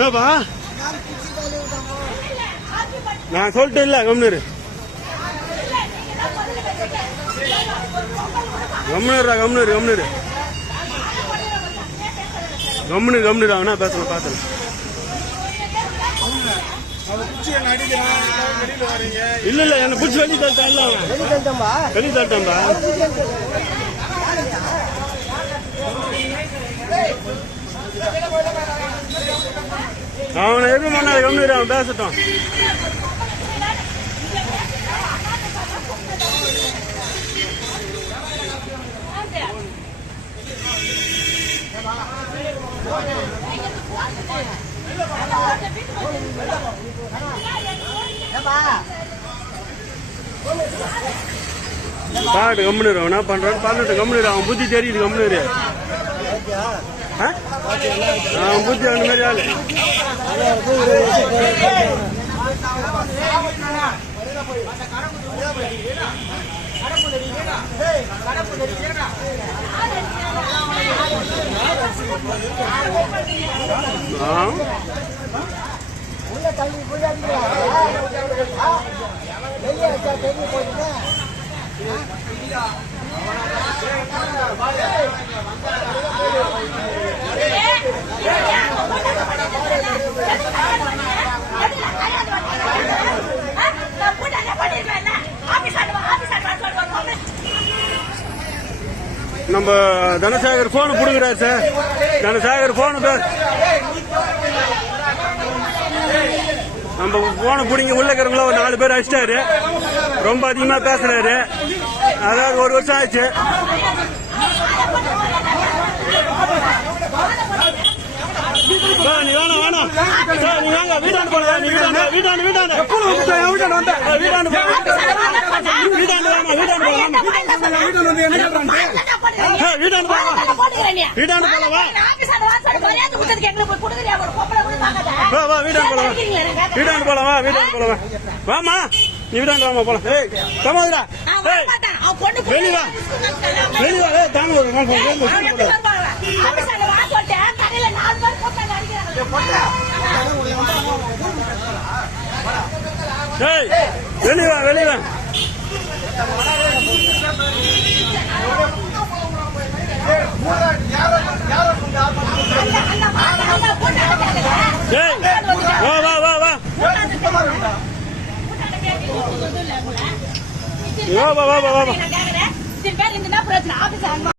என்னப்பா நான் சொல்லிட்டு இல்ல கம்னரு கம்னருடா கம்னரு கம்னரு கம்னு கம்னு அவனா பேசலாம் பார்த்தேன் இல்ல இல்ல என்ன பிடிச்சி வெளியே தள்ளிட்டான் வெளியே தள்ளிட்டான்பா அவனை எதுவும் பண்ணாத கம்னு அவன் பேசட்டும் பாட்டு கம்முனு என்ன பண்றான்னு பார்த்துட்டு கம்முனு அவன் புத்தி தெரியுது கம்முனு அவன் புத்தி அந்த மாதிரி ஆளு நம்ம தனசேகர் போன் புடுங்கிறாரு சார் தனசேகர் போன் நம்ம போன புடிங்க உள்ள இருக்கிறவங்கள ஒரு 4 பேர் அடிச்சிட்டாரு ரொம்ப அதிகமா பேசுறாரு அதாவது 1 வருஷம் ஆச்சு நீ வேணாம் வேணாம் நீ வாங்க வீட்டாண்டு போன வீட்டாண்டு வீட்டாண்டு வீட்டாண்டு வீட்டாண்டு வாமா நீ வீட்டாண்டு வாமா போலாம் சமாதிரா வெளிவா வெளிவா தாங்க வெளிவா வெளிவா வா வா வா வா வா வா வா